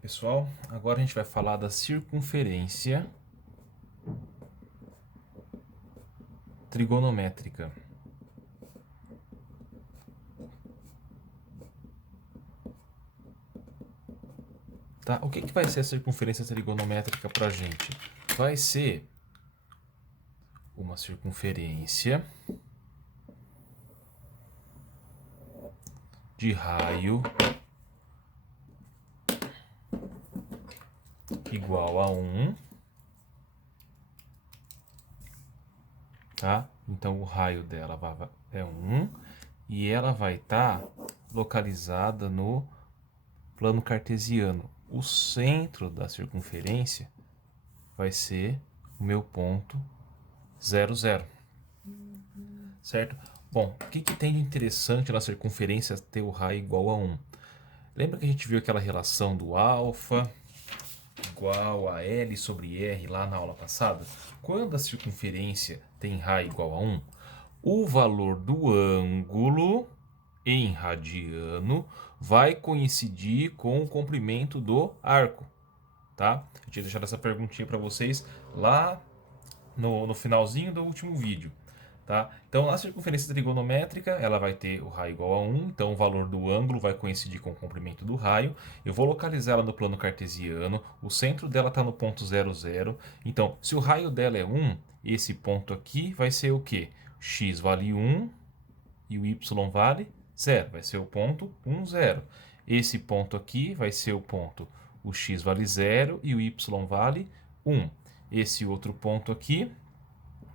Pessoal, agora a gente vai falar da circunferência trigonométrica. Tá? O que vai ser a circunferência trigonométrica para a gente? Vai ser uma circunferência de raio igual a 1, tá? Então o raio dela é 1 e ela vai estar localizada no plano cartesiano. O centro da circunferência vai ser o meu ponto 0, 0. Certo? Bom, o que tem de interessante na circunferência ter o raio igual a 1? Lembra que a gente viu aquela relação do alfa igual a L sobre R lá na aula passada? Quando a circunferência tem raio igual a 1, o valor do ângulo em radiano vai coincidir com o comprimento do arco. Tá? Eu tinha deixado essa perguntinha para vocês lá no finalzinho do último vídeo. Tá? Então, a circunferência trigonométrica ela vai ter o raio igual a 1, então o valor do ângulo vai coincidir com o comprimento do raio. Eu vou localizar ela no plano cartesiano, o centro dela está no ponto 0, 0. Então, se o raio dela é 1, esse ponto aqui vai ser o quê? X vale 1 e o y vale 0, vai ser o ponto 1, 0. Esse ponto aqui vai ser o ponto, o x vale 0 e o y vale 1. Esse outro ponto aqui,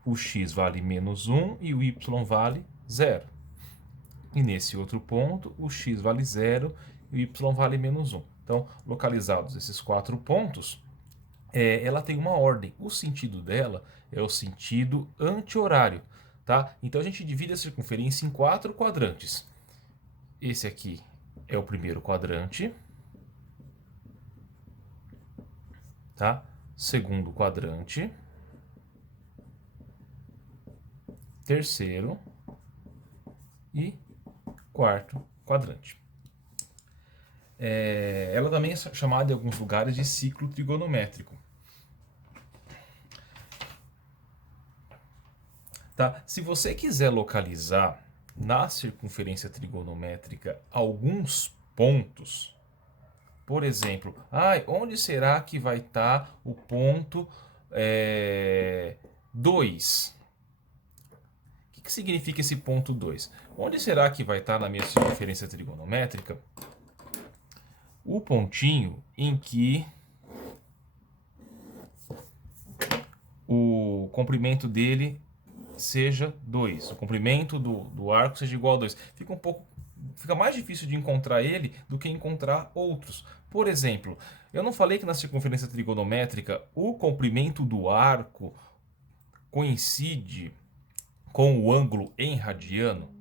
o x vale menos 1 e o y vale 0. E nesse outro ponto, o x vale 0 e o y vale menos 1. Então, localizados esses 4 pontos, ela tem uma ordem. O sentido dela é o sentido anti-horário. Tá? Então, a gente divide a circunferência em 4 quadrantes. Esse aqui é o primeiro quadrante. Tá? Segundo quadrante. Terceiro e quarto quadrante. Ela também é chamada em alguns lugares de ciclo trigonométrico. Tá? Se você quiser localizar na circunferência trigonométrica alguns pontos, por exemplo, onde será que vai estar o ponto 2? O que significa esse ponto 2? Onde será que vai estar na minha circunferência trigonométrica o pontinho em que o comprimento dele seja 2, o comprimento do arco seja igual a 2. Fica mais difícil de encontrar ele do que encontrar outros. Por exemplo, eu não falei que na circunferência trigonométrica o comprimento do arco coincide com o ângulo em radiano?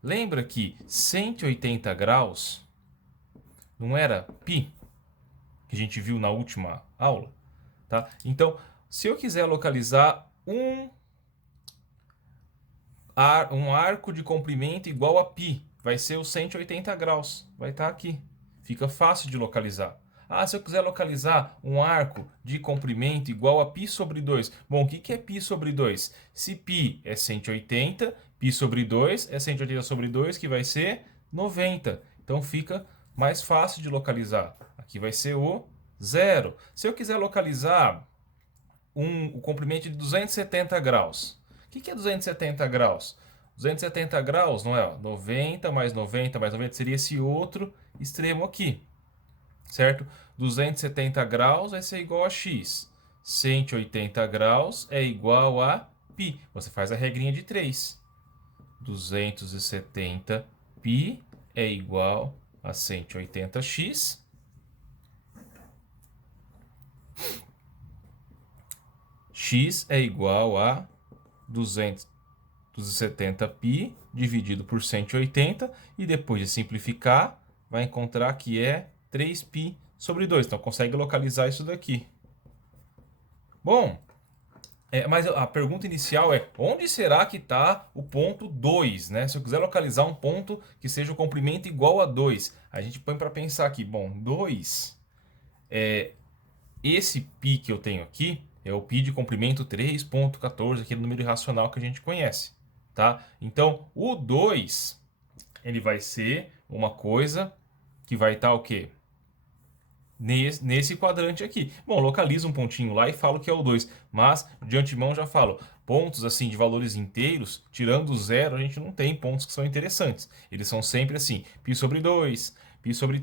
Lembra que 180 graus não era π, que a gente viu na última aula? Tá? Então, se eu quiser localizar um arco de comprimento igual a π, vai ser os 180 graus, vai estar aqui. Fica fácil de localizar. Se eu quiser localizar um arco de comprimento igual a π sobre 2. Bom, o que é π sobre 2? Se π é 180, π sobre 2 é 180 sobre 2, que vai ser 90. Então fica mais fácil de localizar. Aqui vai ser o 0. Se eu quiser localizar o comprimento de 270 graus. O que é 270 graus? 270 graus, não é? 90 mais 90 mais 90 seria esse outro extremo aqui, certo? 270 graus vai ser igual a x. 180 graus é igual a π. Você faz a regrinha de 3. 270 π é igual a 180x. X é igual a 270π dividido por 180, e depois de simplificar, vai encontrar que é 3π sobre 2. Então, consegue localizar isso daqui. Bom, mas a pergunta inicial é, onde será que está o ponto 2? Né? Se eu quiser localizar um ponto que seja o comprimento igual a 2, a gente põe para pensar aqui. Bom, 2 esse π que eu tenho aqui é o π de comprimento 3,14, aquele número irracional que a gente conhece, tá? Então, o 2, ele vai ser uma coisa que vai estar o quê? Nesse quadrante aqui. Bom, localizo um pontinho lá e falo que é o 2, mas de antemão já falo, pontos assim de valores inteiros, tirando o zero, a gente não tem pontos que são interessantes. Eles são sempre assim, π sobre 2, π sobre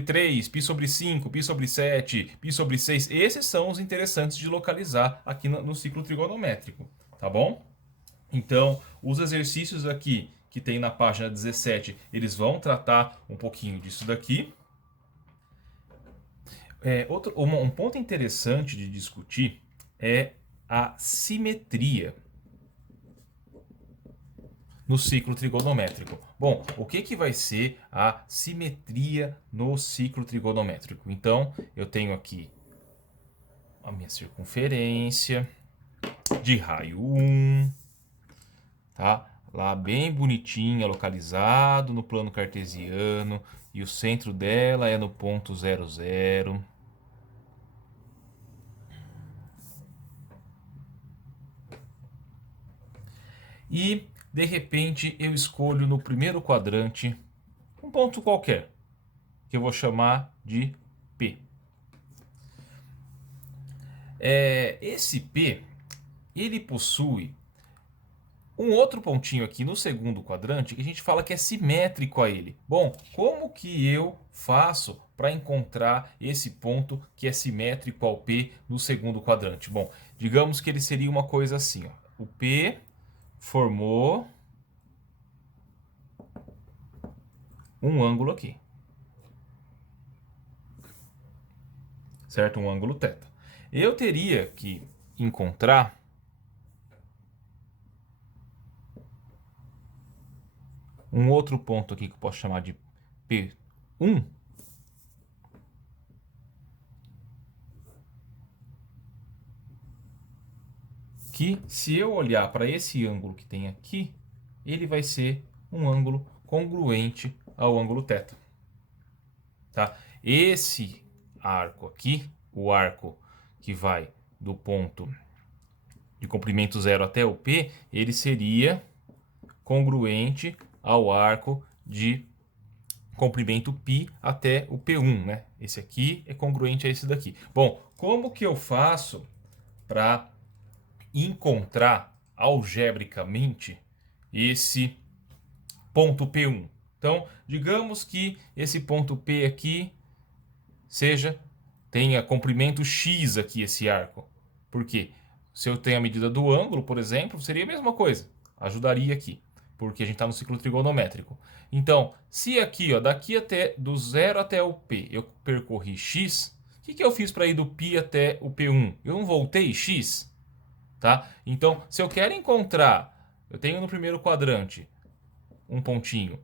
3, π sobre 5, π sobre 7, π sobre 6. Esses são os interessantes de localizar aqui no ciclo trigonométrico, tá bom? Então, os exercícios aqui que tem na página 17, eles vão tratar um pouquinho disso daqui. Um ponto interessante de discutir é a simetria no ciclo trigonométrico. Bom, o que vai ser a simetria no ciclo trigonométrico? Então, eu tenho aqui a minha circunferência de raio 1, tá? Lá bem bonitinha, localizado no plano cartesiano, e o centro dela é no ponto 0, 0. E, de repente, eu escolho no primeiro quadrante um ponto qualquer, que eu vou chamar de P. Esse P, ele possui um outro pontinho aqui no segundo quadrante que a gente fala que é simétrico a ele. Bom, como que eu faço para encontrar esse ponto que é simétrico ao P no segundo quadrante? Bom, digamos que ele seria uma coisa assim, ó. O P formou um ângulo aqui, certo? Um ângulo θ. Eu teria que encontrar um outro ponto aqui que eu posso chamar de P1, que se eu olhar para esse ângulo que tem aqui, ele vai ser um ângulo congruente ao ângulo θ. Tá? Esse arco aqui, o arco que vai do ponto de comprimento 0 até o P, ele seria congruente ao arco de comprimento π até o P1, né? Esse aqui é congruente a esse daqui. Bom, como que eu faço para encontrar algebricamente esse ponto P1? Então, digamos que esse ponto P aqui tenha comprimento x aqui, esse arco. Por quê? Se eu tenho a medida do ângulo, por exemplo, seria a mesma coisa. Ajudaria aqui, porque a gente está no ciclo trigonométrico. Então, se aqui, ó, daqui até do 0 até o P, eu percorri x, o que eu fiz para ir do π até o P1? Eu não voltei x? Tá? Então, se eu quero encontrar, eu tenho no primeiro quadrante um pontinho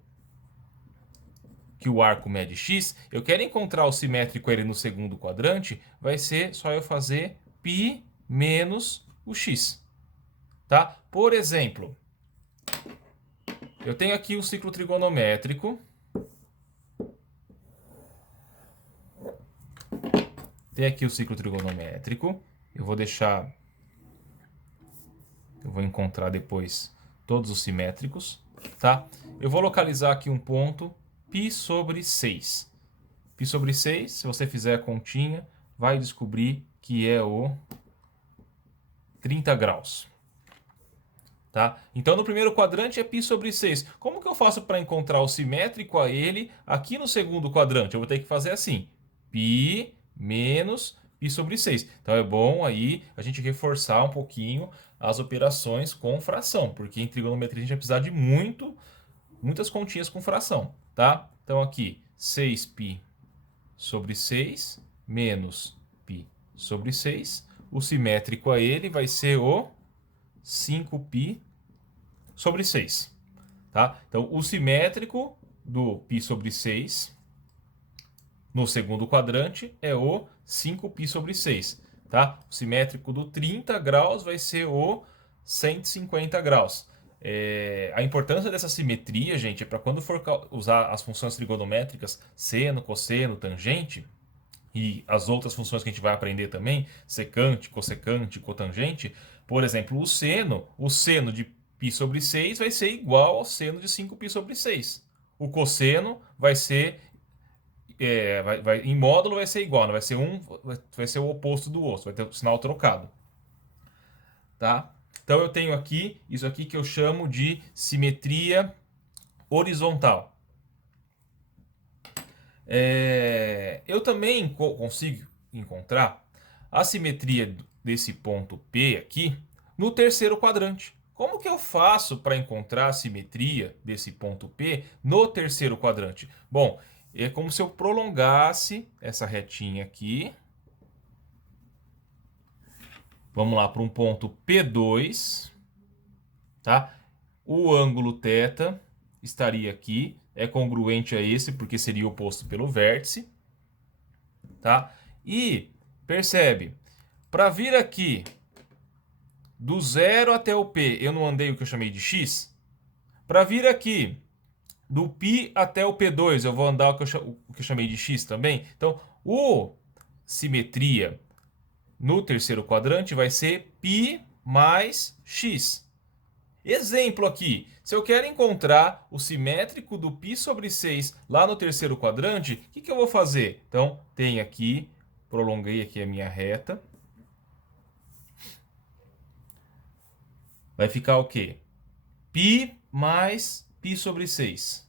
que o arco mede x, eu quero encontrar o simétrico ele no segundo quadrante, vai ser só eu fazer π menos o x. Tá? Por exemplo, eu tenho aqui o ciclo trigonométrico. Eu vou deixar... Eu vou encontrar depois todos os simétricos, tá? Eu vou localizar aqui um ponto, π sobre 6. Π sobre 6, se você fizer a continha, vai descobrir que é o 30 graus. Tá? Então, no primeiro quadrante é π sobre 6. Como que eu faço para encontrar o simétrico a ele aqui no segundo quadrante? Eu vou ter que fazer assim, π menos π sobre 6. Então, é bom aí a gente reforçar um pouquinho as operações com fração, porque em trigonometria a gente vai precisar de muitas continhas com fração, tá? Então, aqui, 6π sobre 6 menos π sobre 6. O simétrico a ele vai ser o 5π sobre 6. Tá? Então, o simétrico do π sobre 6 no segundo quadrante é o 5π sobre 6. Tá? O simétrico do 30 graus vai ser o 150 graus. A importância dessa simetria, gente, é para quando for usar as funções trigonométricas, seno, cosseno, tangente, e as outras funções que a gente vai aprender também, secante, cossecante, cotangente. Por exemplo, o seno de π sobre 6 vai ser igual ao seno de 5π sobre 6. O cosseno vai ser, em módulo vai ser igual, não vai ser vai ser o oposto do outro, vai ter o sinal trocado. Tá? Então eu tenho aqui, isso aqui que eu chamo de simetria horizontal. Eu também consigo encontrar a simetria desse ponto P aqui no terceiro quadrante. Como que eu faço para encontrar a simetria desse ponto P no terceiro quadrante? Bom, é como se eu prolongasse essa retinha aqui. Vamos lá para um ponto P2, tá? O ângulo θ estaria aqui, é congruente a esse porque seria oposto pelo vértice, tá? E percebe, para vir aqui do 0 até o P, eu não andei o que eu chamei de x. Para vir aqui do π até o P2, eu vou andar o que eu chamei de x também. Então, o simetria no terceiro quadrante vai ser π mais x. Exemplo aqui, se eu quero encontrar o simétrico do π sobre 6 lá no terceiro quadrante, o que eu vou fazer? Então, tem aqui, prolonguei aqui a minha reta. Vai ficar o quê? π mais π sobre 6.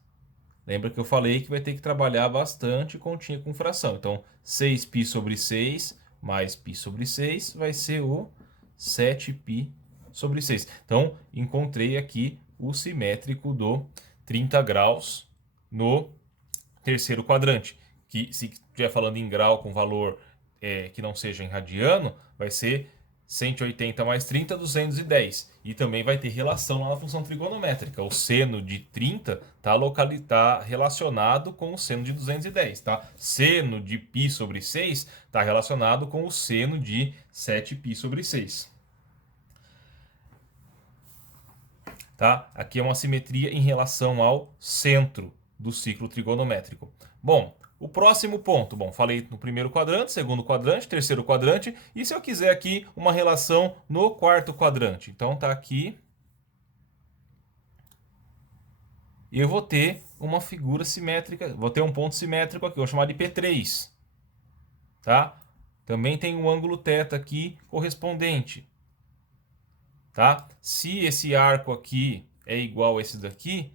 Lembra que eu falei que vai ter que trabalhar bastante continha com fração. Então, 6π sobre 6 mais π sobre 6 vai ser o 7π sobre 6. Então, encontrei aqui o simétrico do 30 graus no terceiro quadrante. Que se estiver falando em grau com valor que não seja em radiano, vai ser 180 mais 30, 210. E também vai ter relação lá na função trigonométrica. O seno de 30 está relacionado com o seno de 210. Tá? Seno de π sobre 6 está relacionado com o seno de 7π sobre 6. Tá? Aqui é uma simetria em relação ao centro do ciclo trigonométrico. Bom, o próximo ponto, falei no primeiro quadrante, segundo quadrante, terceiro quadrante, e se eu quiser aqui uma relação no quarto quadrante? Então tá aqui. E eu vou ter uma figura simétrica, vou ter um ponto simétrico aqui, vou chamar de P3. Tá? Também tem um ângulo θ aqui correspondente. Tá? Se esse arco aqui é igual a esse daqui,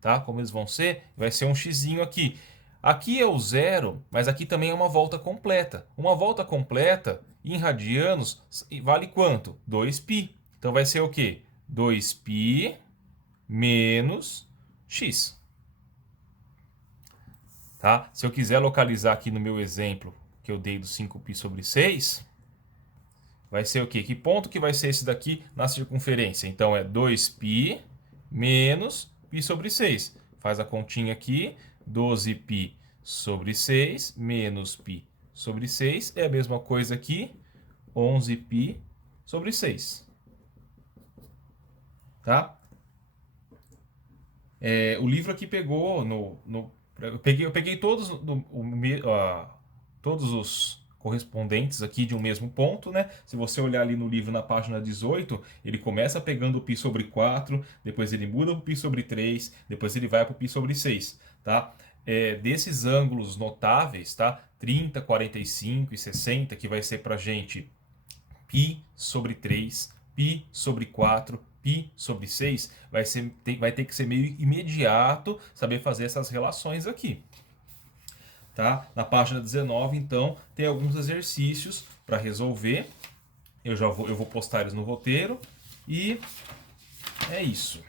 tá? Como eles vão ser, vai ser um xizinho aqui. Aqui é o zero, mas aqui também é uma volta completa. Uma volta completa em radianos vale quanto? 2π. Então vai ser o quê? 2π menos x. Tá? Se eu quiser localizar aqui no meu exemplo que eu dei do 5π sobre 6, vai ser o quê? Que ponto que vai ser esse daqui na circunferência? Então é 2π menos π sobre 6. Faz a continha aqui. 12π sobre 6 menos π sobre 6 é a mesma coisa aqui. 11π sobre 6. Tá? O livro aqui pegou eu peguei todos os correspondentes aqui de um mesmo ponto, né? Se você olhar ali no livro na página 18, ele começa pegando o π sobre 4, depois ele muda para o π sobre 3, depois ele vai para o π sobre 6, tá? Desses ângulos notáveis, tá? 30, 45 e 60, que vai ser para a gente π sobre 3, π sobre 4, π sobre 6, vai ter que ser meio imediato saber fazer essas relações aqui. Tá? Na página 19, então, tem alguns exercícios para resolver. Eu vou postar eles no roteiro. E é isso.